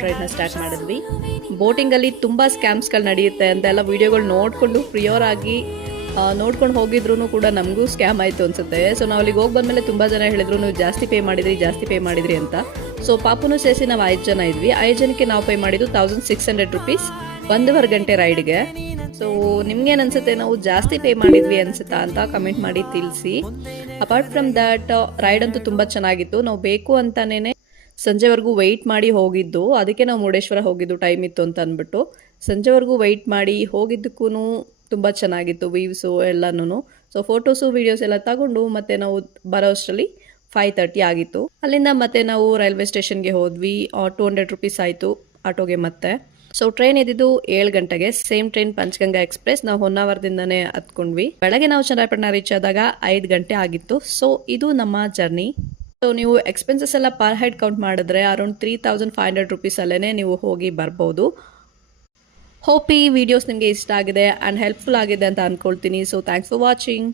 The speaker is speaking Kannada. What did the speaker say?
ಬೋಟ್ ರೈಡ್ನ ಸ್ಟಾರ್ಟ್ ಮಾಡಿದ್ವಿ. ಬೋಟಿಂಗಲ್ಲಿ ತುಂಬ ಸ್ಕ್ಯಾಮ್ಸ್ಗಳು ನಡೆಯುತ್ತೆ ಅಂತೆಲ್ಲ ವೀಡಿಯೋಗಳು ನೋಡಿಕೊಂಡು ಪ್ರಿಯೋರ್ ಆಗಿ ನೋಡ್ಕೊಂಡು ಹೋಗಿದ್ರು ಕೂಡ ನಮಗೂ ಸ್ಕ್ಯಾಮ್ ಆಯಿತು ಅನಿಸುತ್ತೆ. ಸೊ ನಾವು ಅಲ್ಲಿಗೆ ಹೋಗಿ ಬಂದಮೇಲೆ ತುಂಬ ಜನ ಹೇಳಿದ್ರು ನೀವು ಜಾಸ್ತಿ ಪೇ ಮಾಡಿದ್ರಿ ಅಂತ. ಸೊ ಪಾಪುನು ಸೇರಿಸಿ ನಾವು 5 ಜನ ಇದ್ವಿ. 5 ಜನಕ್ಕೆ ನಾವು ಪೇ ಮಾಡಿದ್ದು 1600 ರೂಪೀಸ್ 1.5 ಗಂಟೆ ರೈಡ್ಗೆ. ಸೊ ನಿಮ್ಗೇನು ಅನ್ಸುತ್ತೆ, ನಾವು ಜಾಸ್ತಿ ಪೇ ಮಾಡಿದ್ವಿ ಅನ್ಸುತ್ತಾ ಅಂತ ಕಮೆಂಟ್ ಮಾಡಿ ತಿಳಿಸಿ. ಅಪಾರ್ಟ್ ಫ್ರಮ್ ದಟ್ ರೈಡ್ ಅಂತೂ ತುಂಬ ಚೆನ್ನಾಗಿತ್ತು. ನಾವು ಬೇಕು ಅಂತಾನೇ ಸಂಜೆವರೆಗೂ ವೆಯ್ಟ್ ಮಾಡಿ ಹೋಗಿದ್ದು, ಅದಕ್ಕೆ ನಾವು ಮುರುಡೇಶ್ವರ ಹೋಗಿದ್ದು ಟೈಮ್ ಇತ್ತು ಅಂತ ಅಂದ್ಬಿಟ್ಟು ಸಂಜೆವರೆಗೂ ವೆಯ್ಟ್ ಮಾಡಿ ಹೋಗಿದ್ದಕ್ಕೂ ತುಂಬ ಚೆನ್ನಾಗಿತ್ತು ವ್ಯೂಸು ಎಲ್ಲನೂ. ಸೊ ಫೋಟೋಸು ವೀಡಿಯೋಸ್ ಎಲ್ಲ ತಗೊಂಡು ಮತ್ತೆ ನಾವು ಬರೋ ಅಷ್ಟರಲ್ಲಿ 5:30 ಆಗಿತ್ತು. ಅಲ್ಲಿಂದ ಮತ್ತೆ ನಾವು ರೈಲ್ವೆ ಸ್ಟೇಷನ್ಗೆ ಹೋದ್ವಿ. 200 ರೂಪೀಸ್ ಆಯಿತು ಆಟೋಗೆ ಮತ್ತೆ. ಸೊ ಟ್ರೈನ್ ಇದ್ದಿದ್ದು 7 ಗಂಟೆಗೆ, ಸೇಮ್ ಟ್ರೈನ್ ಪಂಚಗಂಗಾ ಎಕ್ಸ್ಪ್ರೆಸ್. ನಾವು ಹೊನ್ನಾವರದಿಂದನೇ ಹತ್ಕೊಂಡ್ವಿ. ಬೆಳಗ್ಗೆ ನಾವು ಚನ್ನರಾಯಪಟ್ಟಣ ರೀಚ್ ಆದಾಗ 5 ಗಂಟೆ ಆಗಿತ್ತು. ಸೊ ಇದು ನಮ್ಮ ಜರ್ನಿ. ಸೊ ನೀವು ಎಕ್ಸ್ಪೆನ್ಸಸ್ ಎಲ್ಲ ಪರ್ ಹೆಡ್ ಕೌಂಟ್ ಮಾಡಿದ್ರೆ ಅರೌಂಡ್ 3500 ರೂಪೀಸ್ ಅಲ್ಲೇ ನೀವು ಹೋಗಿ ಬರ್ಬೋದು. ಹೋಪ್ ಈ ವಿಡಿಯೋಸ್ ನಿಮಗೆ ಇಷ್ಟ ಆಗಿದೆ ಆ್ಯಂಡ್ ಹೆಲ್ಪ್ಫುಲ್ ಆಗಿದೆ ಅಂತ ಅಂದ್ಕೊಳ್ತೀನಿ. So thanks for watching.